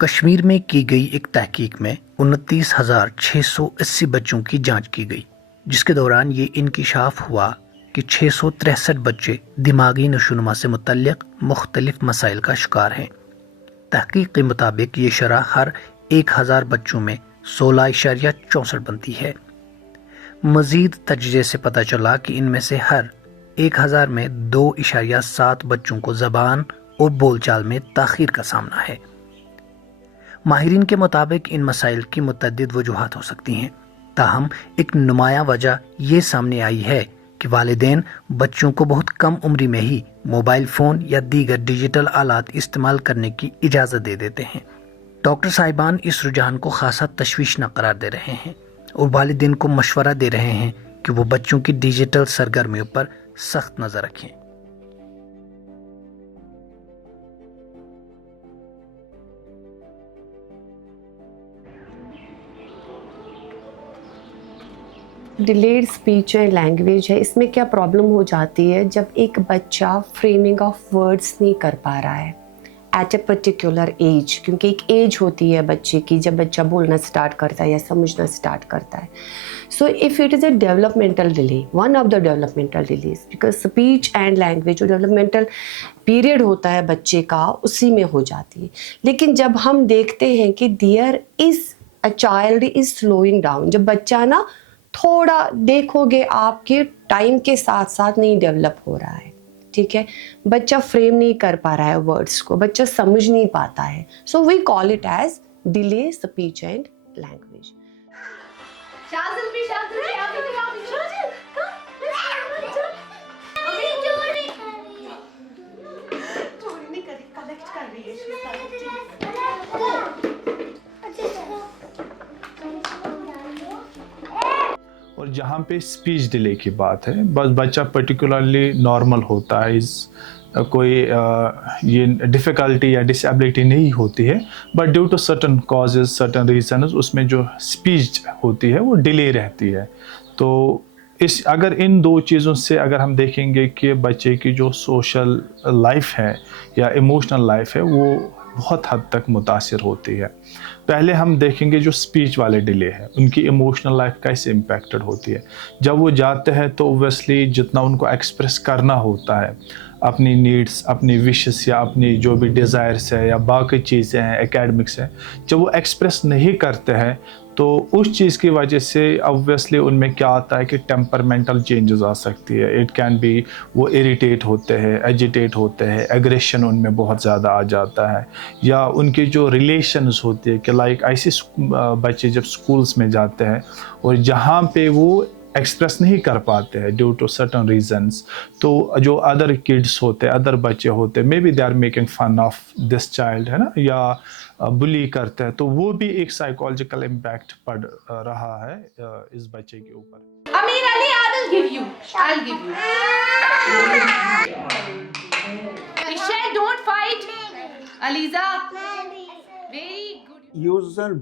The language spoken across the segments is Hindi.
कश्मीर में की गई एक तहकीक में 29,680 बच्चों की जांच की गई, जिसके दौरान ये इंकिशाफ हुआ कि 663 बच्चे दिमागी नशोनुमा से मुतल्लिक मुख्तलिफ मसाइल का शिकार हैं। तहकीक के मुताबिक ये शरह हर 1,000 बच्चों में 16.64 बनती है। मजीद तजज़िये से पता चला कि इनमें से हर 1,000 में 2.7 बच्चों को ज़बान और बोलचाल में ताख़ीर का सामना है। माहिरीन के मुताबिक इन मसाइल की मुतअद्दिद वजूहात हो सकती हैं, ताहम एक नुमायां वजह यह सामने आई है कि वालिदैन बच्चों को बहुत कम उम्री में ही मोबाइल फ़ोन या दीगर डिजिटल आलात इस्तेमाल करने की इजाज़त दे देते हैं। डॉक्टर साहिबान इस रुझान को खासा तशवीशनाक करार दे रहे हैं और वालिदैन को मशवरा दे रहे हैं कि वो बच्चों की डिजिटल सरगर्मियों पर सख्त नज़र रखें। डिलेड स्पीच एंड लैंग्वेज है, इसमें क्या प्रॉब्लम हो जाती है जब एक बच्चा फ्रेमिंग ऑफ वर्ड्स नहीं कर पा रहा है एट ए पर्टिकुलर एज, क्योंकि एक एज होती है बच्चे की जब बच्चा बोलना स्टार्ट करता है या समझना स्टार्ट करता है। So if it is a developmental delay, one of the developmental delays, because speech and language जो डेवलपमेंटल पीरियड होता है बच्चे का उसी में हो जाती है। लेकिन जब हम देखते हैं कि there is a child is slowing down, जब बच्चा ना थोड़ा देखोगे आपके टाइम के साथ साथ नहीं डेवलप हो रहा है, ठीक है, बच्चा फ्रेम नहीं कर पा रहा है वर्ड्स को, बच्चा समझ नहीं पाता है, so we call it as delay speech and language. और जहाँ पे स्पीच डिले की बात है, बस बच्चा पर्टिकुलरली नॉर्मल होता है, कोई ये डिफ़िकल्टी या डिसेबिलिटी नहीं होती है, but due to certain causes, certain reasons, उसमें जो स्पीच होती है वो डिले रहती है। तो अगर इन दो चीज़ों से अगर हम देखेंगे कि बच्चे की जो सोशल लाइफ है या इमोशनल लाइफ है वो बहुत हद तक मुतासिर होती है। पहले हम देखेंगे जो स्पीच वाले डिले हैं उनकी इमोशनल लाइफ कैसे इम्पेक्टेड होती है। जब वो जाते हैं तो ओब्वियसली जितना उनको एक्सप्रेस करना होता है अपनी नीड्स, अपनी विशेस या अपनी जो भी डिज़ायर्स है या बाकी चीज़ें हैं, एकेडमिक्स हैं, जब वो एक्सप्रेस नहीं करते हैं तो उस चीज़ की वजह से ऑब्वियसली उनमें क्या आता है कि टेम्परमेंटल चेंजेस आ सकती है। इट कैन बी वो इरिटेट होते हैं, एजिटेट होते हैं, एग्रेशन उनमें बहुत ज़्यादा आ जाता है, या उनके जो रिलेशंस होते हैं कि लाइक ऐसे बच्चे जब स्कूल्स में जाते हैं और जहाँ पे वो एक्सप्रेस नहीं कर पाते हैं ड्यू टू सर्टन रीजंस, तो जो अदर किड्स होते हैं, अदर बच्चे होते हैं, maybe they are making fun of this child, है ना, या बुली करते हैं, तो वो भी एक साइकोलॉजिकल इम्पैक्ट पड़ रहा है इस बच्चे के ऊपर। अमीर Ali, I'll give you. Michelle, don't fight. Aliza, very good. Yus zan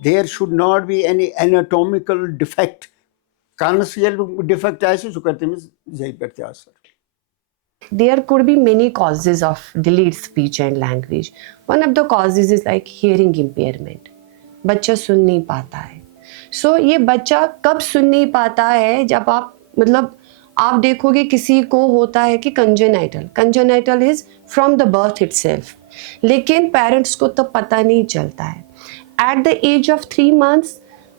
there should not be any anatomical defect. Concealed defect ऐसे जो करते हैं ज़ही पर क्या असर. There could be many causes of delayed speech and language. One of the causes is like hearing impairment. बच्चा सुन नहीं पाता है. So ये बच्चा कब सुन नहीं पाता है, जब आप मतलब आप देखोगे किसी को होता है कि congenital is from the birth itself, लेकिन पेरेंट्स को तो पता नहीं चलता है. At the age of 3 months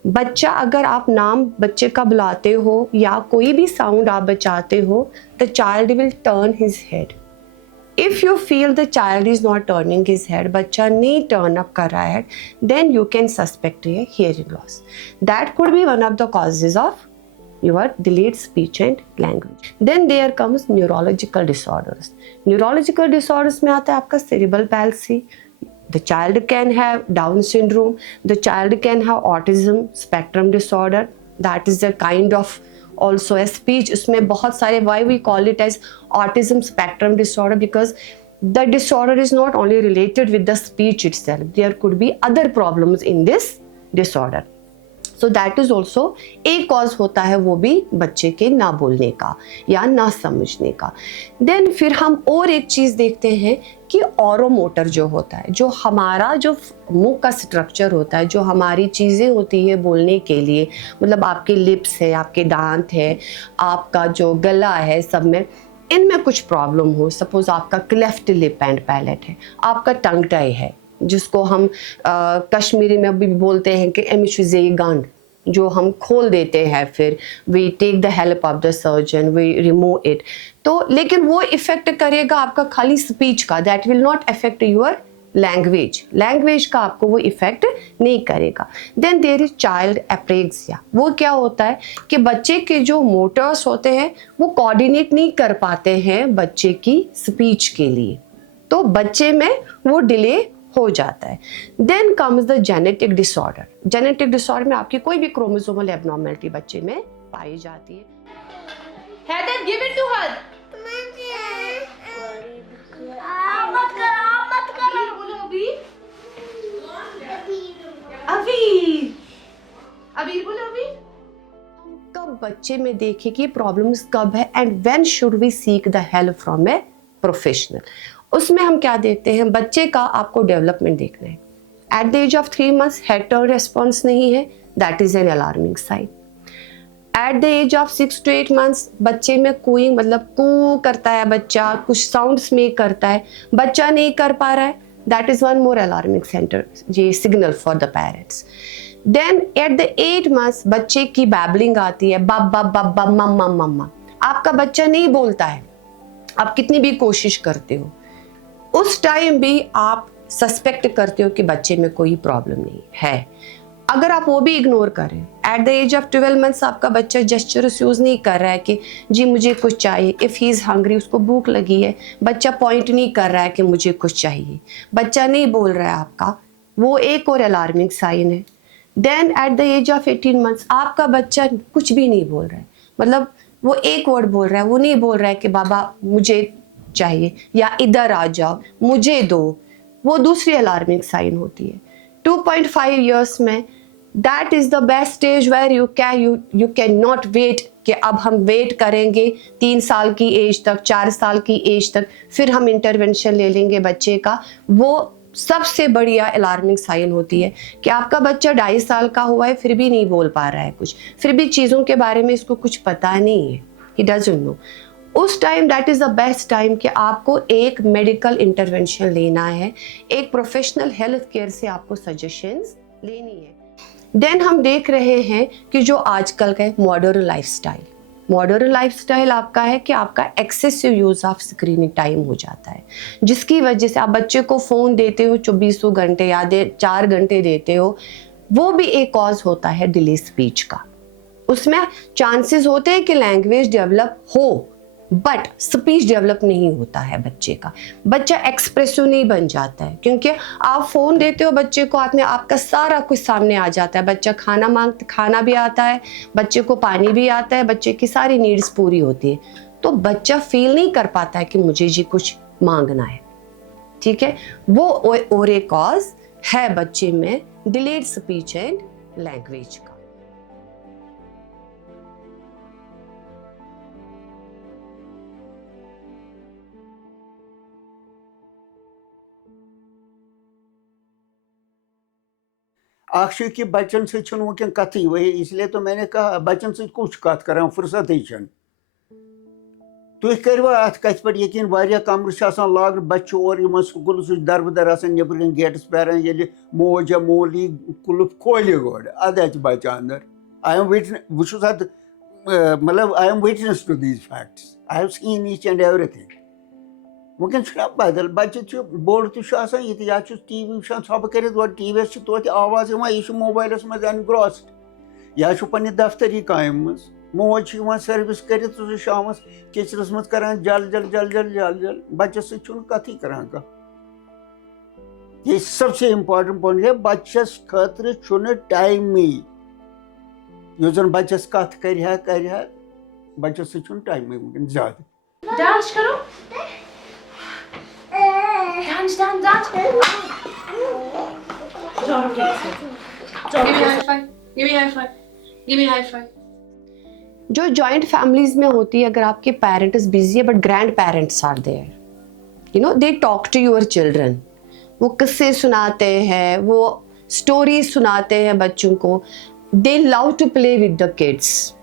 बच्चा, अगर आप नाम बच्चे का बुलाते हो या कोई भी साउंड आप बचाते हो, the child will turn his head. If you feel the child is not turning his head, बच्चा नहीं टर्न अप कर रहा है, then you can suspect a hearing loss. That could be one of the causes of your delayed speech and language. Then there comes neurological disorders. Neurological disorders में आता है आपका cerebral palsy. The child can have Down syndrome. The child can have autism spectrum disorder. That is a kind of also a speech. उसमें बहुत सारे, why we call it as autism spectrum disorder, because the disorder is not only related with the speech itself. There could be other problems in this disorder. So that is also एक कॉज होता है, वो भी बच्चे के ना बोलने का या ना समझने का. देन फिर हम और एक चीज़ देखते हैं कि ऑरोमोटर जो होता है, जो हमारा जो मुंह का स्ट्रक्चर होता है, जो हमारी चीज़ें होती है बोलने के लिए, मतलब आपके लिप्स है, आपके दांत है, आपका जो गला है, सब में इनमें कुछ प्रॉब्लम हो. सपोज आपका क्लेफ्ट लिप एंड पैलेट है, आपका टंग टाई है, जिसको हम कश्मीरी में भी बोलते हैं कि एमिशुजे गांड, जो हम खोल देते हैं, फिर we take the help of the surgeon, we remove it. तो लेकिन वो इफेक्ट करेगा आपका खाली स्पीच का, that will not affect your language का आपको वो इफेक्ट नहीं करेगा. Then there is child apraxia. वो क्या होता है कि बच्चे के जो मोटर्स होते हैं वो कोऑर्डिनेट नहीं कर पाते हैं बच्चे की स्पीच के लिए, तो बच्चे में वो डिले हो जाता है. Then comes the genetic disorder. Genetic disorder में आपकी कोई भी क्रोमोसोमल एब्नॉर्मलिटी बच्चे में पाई जाती है. Heather, give it to her. अबीर बोलो, अबीर. अबीर बोलो, अबीर. कब बच्चे में देखे कि प्रॉब्लम्स कब है, and when should we seek the help from a professional. उसमें हम क्या देखते हैं, बच्चे का आपको डेवलपमेंट देखना है. At the age of 3 months head turn response नहीं है, that is an alarming sign. At the age of 6 to 8 months बच्चे में कोई मतलब कू करता है, बच्चा कुछ साउंड्स मेक करता है, बच्चा नहीं कर पा रहा है, that is one more alarming centre, ये signal for the parents. Then at the 8 months बच्चे की बैबलिंग आती है, बब्बा बब्बा मम्मा मम्मा. आपका बच्चा नहीं बोलता है, आप कितनी भी कोशिश करते हो, उस टाइम भी आप सस्पेक्ट करते हो कि बच्चे में कोई प्रॉब्लम नहीं है. अगर आप वो भी इग्नोर करें, at the age of 12 months आपका बच्चा जेस्चर्स यूज नहीं कर रहा है कि जी मुझे कुछ चाहिए, इफ़ ही इज़ हंग्री, उसको भूख लगी है, बच्चा पॉइंट नहीं कर रहा है कि मुझे कुछ चाहिए, बच्चा नहीं बोल रहा है आपका, वो एक और अलार्मिंग साइन है. Then at the age of 18 months आपका बच्चा कुछ भी नहीं बोल रहा है, मतलब वो एक वर्ड बोल रहा है, वो नहीं बोल रहा है कि बाबा मुझे चाहिए या इधर आ जाओ मुझे दो, वो दूसरी अलार्मिंग साइन होती है. 2.5 years में that is the best stage where you can not wait कि अब हम वेट करेंगे 3 साल की एज तक, 4 साल की एज तक, फिर हम इंटरवेंशन ले लेंगे बच्चे का. वो सबसे बढ़िया अलार्मिंग साइन होती है कि आपका बच्चा 2.5 साल का हुआ है, फिर भी नहीं बोल पा रहा है कुछ, फिर भी चीज़ों के बारे में इसको कुछ पता नहीं है, ही डजंट नो. उस time that is the best time कि आपको एक मेडिकल इंटरवेंशन लेना है, एक प्रोफेशनल हेल्थ केयर से आपको सजेशंस लेनी है. देन हम देख रहे हैं कि जो आजकल का मॉडर्न लाइफस्टाइल आपका है कि आपका excessive use of screening time हो जाता है, जिसकी वजह से आप बच्चे को फ़ोन देते हो 24 घंटे या 4 घंटे देते हो, वो भी एक कॉज होता है डिले स्पीच का. उसमें चांसेस होते हैं कि लैंग्वेज डेवलप हो, बट स्पीच डेवलप नहीं होता है बच्चे का. बच्चा एक्सप्रेसिव नहीं बन जाता है, क्योंकि आप फ़ोन देते हो बच्चे को, हाथ में आपका सारा कुछ सामने आ जाता है. बच्चा खाना भी आता है, बच्चे को पानी भी आता है, बच्चे की सारी नीड्स पूरी होती है, तो बच्चा फील नहीं कर पाता है कि मुझे जी कुछ मांगना है. ठीक है, वो और एक कॉज है बच्चे में डिलेड स्पीच एंड लैंग्वेज का। अक्ष कि बच्चन से वह कथी वही, इसलिए तो मैंने कहा बच्चन से कुछ कत कर फुर्सत तुम करो अत कथ पे यकीन वारिया कमर लाग बच्चे और स्कूल दरबदर नबर गेटस पैरान ये मोज या मोल यी कुलुप खोल गोड अद बच्चे अंदर। आई एम विटनेस बह मतलब I am witness to these facts, I have seen each and everything. वुकन बदल बच्चे बोड़ तो ये टी वी वो सब कर टी वी तो आवाज यह मोबाइल मज एनग्रॉस्ड या पे दफ्तरी काम मज मोज सर्विस कर शाम किचनस मज कर जल जल जल जल जल जल बच्चे सथी कर ये सबसे इम्पार्टेंट पॉइंट है बच्चस खतर टाइम जन बच्चस कत कर बच्चस टाइम वुकन ज्यादा। डांस करो, dance dance dance. Give me high five. Give me high five. Give me high five. जो जॉइंट फैमिलीज में होती है, अगर आपके पेरेंट इज बिजी है but grandparents are there, you know they talk to your children, वो किस्से सुनाते हैं, वो स्टोरी सुनाते हैं बच्चों को, they love to play with the kids.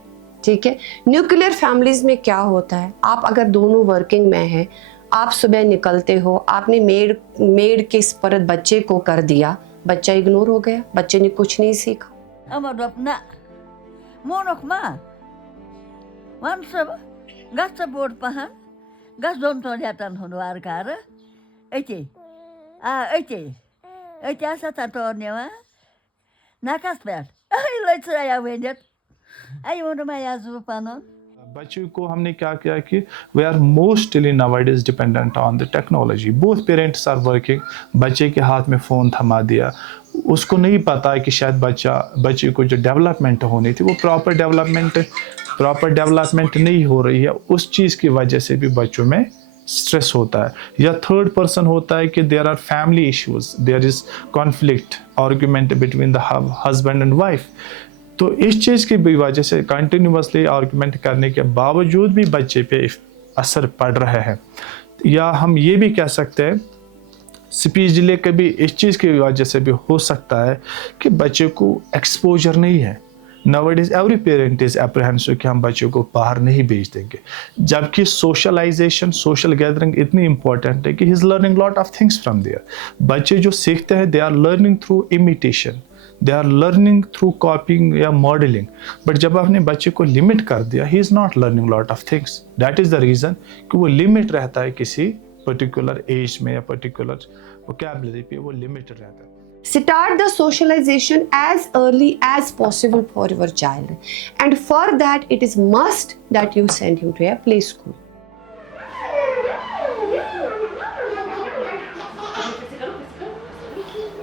ठीक है, न्यूक्लियर फैमिलीज में क्या होता है, आप अगर दोनों वर्किंग में हैं, आप सुबह निकलते हो, आपने मेड के स्पर्द बच्चे को कर दिया, बच्चा इग्नोर हो गया, बच्चे ने कुछ नहीं सीखा। Amadopna, monokma, wansa, gasta board pahan, gas don't on yatan honwar kara, ete, ete asa tatornewa, nakasper, let's say I win it. I want my azupanon. बच्चों को हमने क्या किया कि we are mostly nowadays dependent on the technology, both parents are working, बच्चे के हाथ में फ़ोन थमा दिया, उसको नहीं पता है कि शायद बच्चे को जो डेवलपमेंट होनी थी वो प्रॉपर डेवलपमेंट नहीं हो रही है, उस चीज़ की वजह से भी बच्चों में स्ट्रेस होता है। या थर्ड पर्सन होता है कि there are family issues, there is conflict, argument between the husband and wife, तो इस चीज़ की भी वजह से कंटिन्यूसली आर्गूमेंट करने के बावजूद भी बच्चे पे असर पड़ रहा है। या हम ये भी कह सकते हैं स्पीच डिले के भी इस चीज़ की वजह से भी हो सकता है कि बच्चे को एक्सपोजर नहीं है। Nowadays every parent is apprehensive कि हम बच्चों को बाहर नहीं भेज देंगे, जबकि सोशलाइजेशन, सोशल गैदरिंग इतनी इंपॉर्टेंट है कि he is learning lot of things from there. बच्चे जो सीखते हैं they are learning through imitation, they are learning through copying या मॉडलिंग, बट जब आपने बच्चे को लिमिट कर दिया, he is not learning lot of things. That is the reason कि वो लिमिट रहता है किसी पर्टिकुलर एज में या पर्टिकुलर वोकैबुलरी पे वो लिमिटेड रहता है। Start the socialization as early as possible for your child, and for that it is must that you send him to a play school.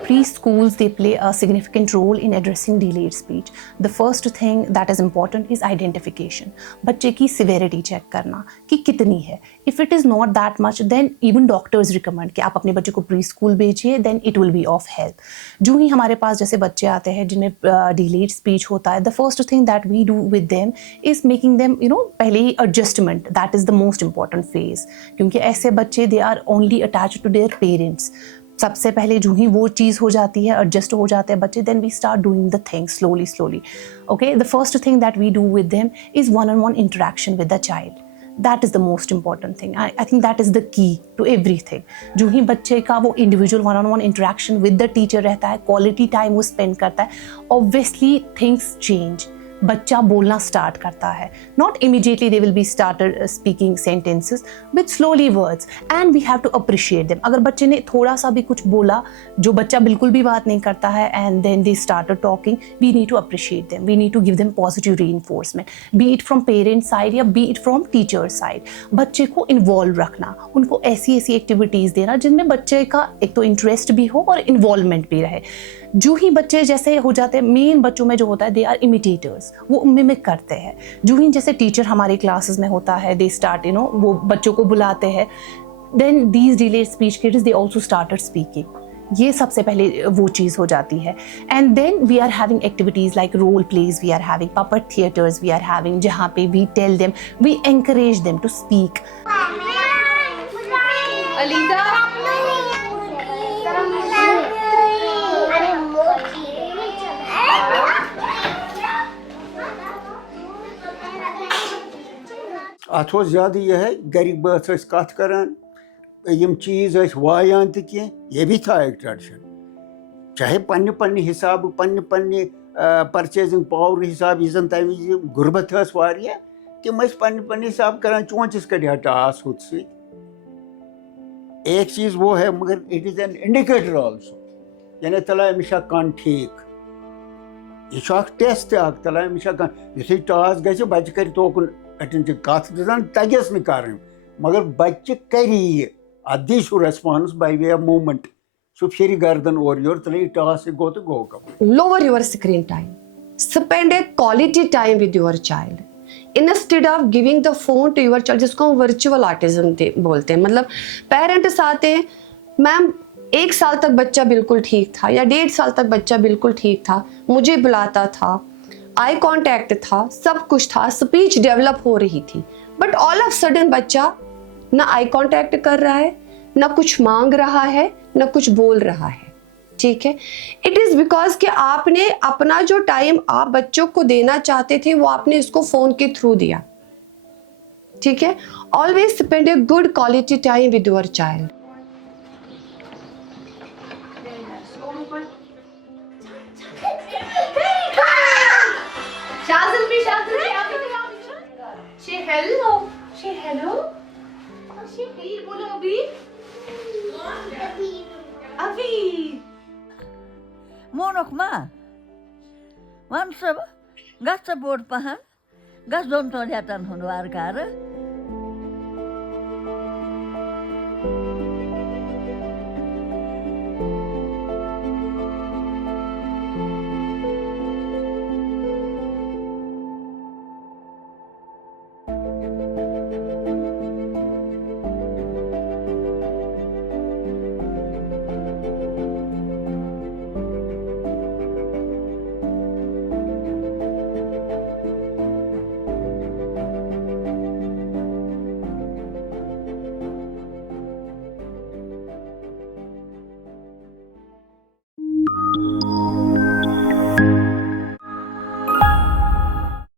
Preschools, they play a significant role in addressing delayed speech. The first thing that is important is identification. बच्चे की severity check करना कि कितनी है. If it is not that much, then even doctors recommend कि आप अपने बच्चे को preschool भेजिए, then it will be of help. जो ही हमारे पास जैसे बच्चे आते हैं जिनमें delayed speech होता है, the first thing that we do with them is making them, पहले ही adjustment. That is the most important phase. क्योंकि ऐसे बच्चे they are only attached to their parents. सबसे पहले जो ही वो चीज़ हो जाती है, एडजस्ट हो जाते हैं बच्चे, then we start doing the things slowly. Okay, the first thing that we do with them is one-on-one interaction with the child. That is the most important thing. I think that is the key to everything. जो ही बच्चे का वो individual one-on-one interaction with the teacher रहता है, क्वालिटी टाइम वो स्पेंड करता है, ऑब्वियसली थिंग्स चेंज। बच्चा बोलना स्टार्ट करता है, not immediately they will be started speaking sentences with slowly words, and we have to appreciate them. अगर बच्चे ने थोड़ा सा भी कुछ बोला, जो बच्चा बिल्कुल भी बात नहीं करता है, and then they started talking, we need to appreciate them, we need to give them positive reinforcement, be it from parent side या be it from teacher side. बच्चे को इन्वॉल्व रखना, उनको ऐसी एक्टिविटीज़ देना जिनमें बच्चे का एक तो इंटरेस्ट भी हो और इन्वॉल्वमेंट भी रहे। जो ही बच्चे जैसे हो जाते हैं, मेन बच्चों में जो होता है, दे आर इमिटेटर्स, वो मिमिक करते हैं। जो ही जैसे टीचर हमारे क्लासेस में होता है, दे स्टार्ट वो बच्चों को बुलाते हैं, then these delayed speech kids they also started speaking. ये सबसे पहले वो चीज़ हो जाती है. And then we are having activities like role plays, we are having puppet theatres, we are having जहाँ पे we tell them, we encourage them to speak. अलीदा अत ज़्यादा यह है गरिक बात कत करान, यम चीज़ वायान तो कह, यह भी था एक ट्रेडिशन. चाहे पन्ने पन्ने हिसाब पन्ने पन्ने परचेजिंग पावर हिसाब यह तम गुरबत वारिया तम पन्ने पन्ने हिसाब करान चोंचस कड़ टास हुत स. एक चीज़ वो है, मगर it is an indicator also, यानी तला अमिश कन ठीक, यह टेस्ट तला अमिश कन युथे टास ग बच्चे कर तोकुन अटेंशन कत दान तगस न कर, मगर बच्चे कर अदी response by way of movement, सह फिर गर्दन और योर तले टास गो तो गो कम. Lower your screen time. Spend a quality time with your child. Instead of giving the phone to your child, जिसको हम वर्चुअल ऑटिज्म बोलते हैं, मतलब पेरेंट्स आते हैं, मैम 1 साल तक बच्चा बिल्कुल ठीक था या 1.5 साल तक बच्चा बिल्कुल ठीक था, मुझे बुलाता था, आई कांटेक्ट था, सब कुछ था, स्पीच डेवलप हो रही थी, बट ऑल ऑफ सडन बच्चा ना आई कांटेक्ट कर रहा है, ना कुछ मांग रहा है, ना कुछ बोल रहा है. ठीक है, इट इज बिकॉज कि आपने अपना जो टाइम आप बच्चों को देना चाहते थे वो आपने इसको फोन के थ्रू दिया. ठीक है, always spend a good quality time with your child. Say hello. Say hello. Say hey बोलो अभी. अभी. Monok ma. Wansa gasta bord pahan. Gas don to jatan hunwar kar.